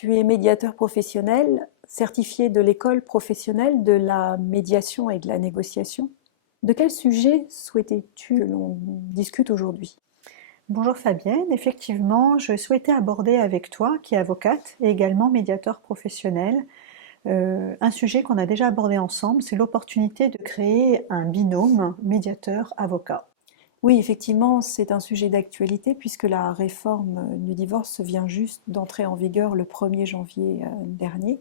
Tu es médiateur professionnel, certifié de l'école professionnelle de la médiation et de la négociation. De quel sujet souhaitais-tu que l'on discute aujourd'hui? Bonjour Fabienne, effectivement, je souhaitais aborder avec toi, qui est avocate et également médiateur professionnel, un sujet qu'on a déjà abordé ensemble, c'est l'opportunité de créer un binôme médiateur-avocat. Oui, effectivement, c'est un sujet d'actualité puisque la réforme du divorce vient juste d'entrer en vigueur le 1er janvier dernier.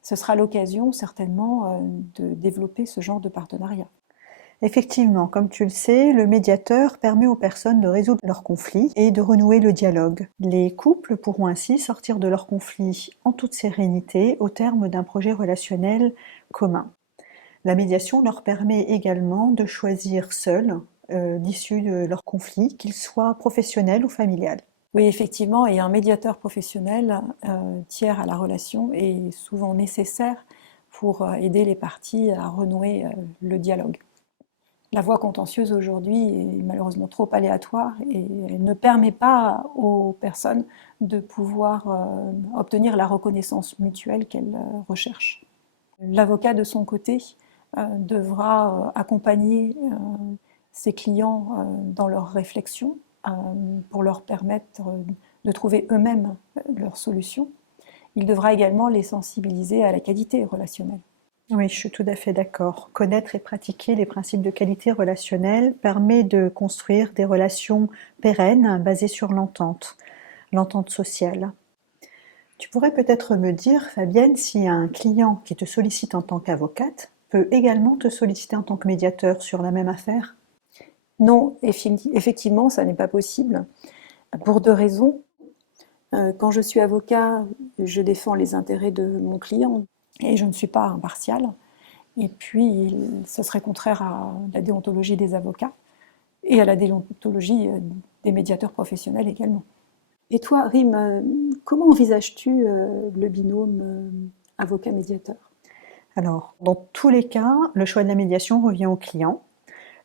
Ce sera l'occasion certainement de développer ce genre de partenariat. Effectivement, comme tu le sais, le médiateur permet aux personnes de résoudre leurs conflits et de renouer le dialogue. Les couples pourront ainsi sortir de leurs conflits en toute sérénité au terme d'un projet relationnel commun. La médiation leur permet également de choisir seuls l'issue de leur conflit, qu'il soit professionnel ou familial. Oui, effectivement, et un médiateur professionnel tiers à la relation est souvent nécessaire pour aider les parties à renouer le dialogue. La voie contentieuse aujourd'hui est malheureusement trop aléatoire et elle ne permet pas aux personnes de pouvoir obtenir la reconnaissance mutuelle qu'elles recherchent. L'avocat, de son côté, devra accompagner ses clients dans leurs réflexions pour leur permettre de trouver eux-mêmes leurs solutions. Il devra également les sensibiliser à la qualité relationnelle. Oui, je suis tout à fait d'accord. Connaître et pratiquer les principes de qualité relationnelle permet de construire des relations pérennes basées sur l'entente sociale. Tu pourrais peut-être me dire, Fabienne, si un client qui te sollicite en tant qu'avocate peut également te solliciter en tant que médiateur sur la même affaire? Non, effectivement, ça n'est pas possible, pour deux raisons. Quand je suis avocat, je défends les intérêts de mon client et je ne suis pas impartiale. Et puis, ce serait contraire à la déontologie des avocats et à la déontologie des médiateurs professionnels également. Et toi, Rim, comment envisages-tu le binôme avocat-médiateur? Alors, dans tous les cas, le choix de la médiation revient au client.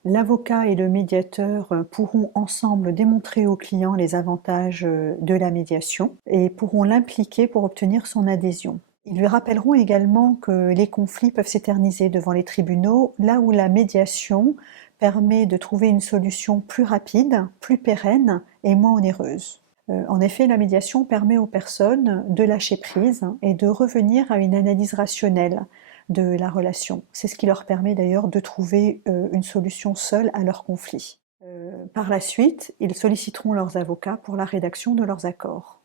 L'avocat et le médiateur pourront ensemble démontrer au client les avantages de la médiation et pourront l'impliquer pour obtenir son adhésion. Ils lui rappelleront également que les conflits peuvent s'éterniser devant les tribunaux, là où la médiation permet de trouver une solution plus rapide, plus pérenne et moins onéreuse. En effet, la médiation permet aux personnes de lâcher prise et de revenir à une analyse rationnelle de la relation. C'est ce qui leur permet d'ailleurs de trouver une solution seule à leur conflit. Par la suite, ils solliciteront leurs avocats pour la rédaction de leurs accords.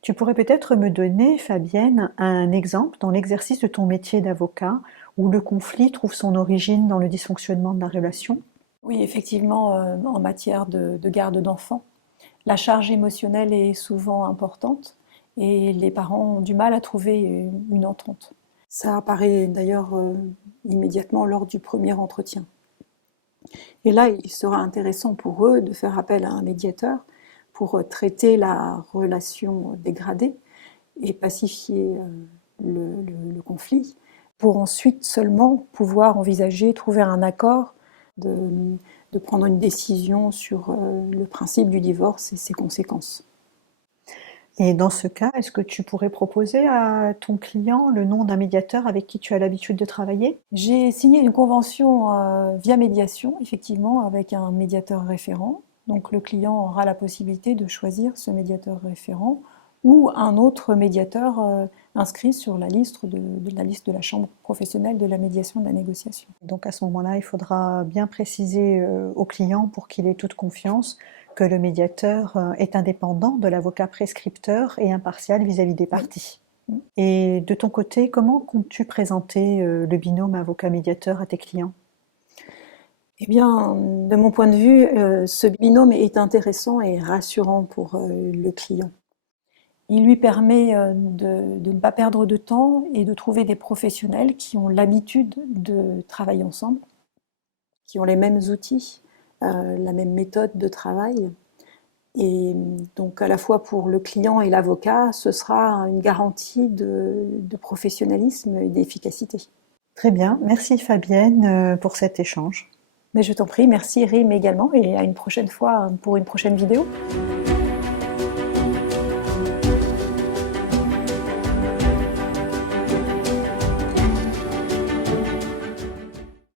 Tu pourrais peut-être me donner, Fabienne, un exemple dans l'exercice de ton métier d'avocat où le conflit trouve son origine dans le dysfonctionnement de la relation? Oui, effectivement, en matière de garde d'enfants, la charge émotionnelle est souvent importante et les parents ont du mal à trouver une entente. Ça apparaît d'ailleurs immédiatement lors du premier entretien. Et là, il sera intéressant pour eux de faire appel à un médiateur pour traiter la relation dégradée et pacifier le conflit, pour ensuite seulement pouvoir envisager, trouver un accord, de prendre une décision sur le principe du divorce et ses conséquences. Et dans ce cas, est-ce que tu pourrais proposer à ton client le nom d'un médiateur avec qui tu as l'habitude de travailler? J'ai signé une convention via médiation, effectivement, avec un médiateur référent. Donc le client aura la possibilité de choisir ce médiateur référent ou un autre médiateur inscrit sur la liste de la Chambre professionnelle de la médiation et de la négociation. Donc à ce moment-là, il faudra bien préciser au client pour qu'il ait toute confiance que le médiateur est indépendant de l'avocat prescripteur et impartial vis-à-vis des parties. Oui. Et de ton côté, comment comptes-tu présenter le binôme avocat-médiateur à tes clients? Eh bien, de mon point de vue, ce binôme est intéressant et rassurant pour le client. Il lui permet de ne pas perdre de temps et de trouver des professionnels qui ont l'habitude de travailler ensemble, qui ont les mêmes outils, la même méthode de travail. Et donc à la fois pour le client et l'avocat, ce sera une garantie de professionnalisme et d'efficacité. Très bien, merci Fabienne pour cet échange. Mais je t'en prie, merci Rim également et à une prochaine fois pour une prochaine vidéo.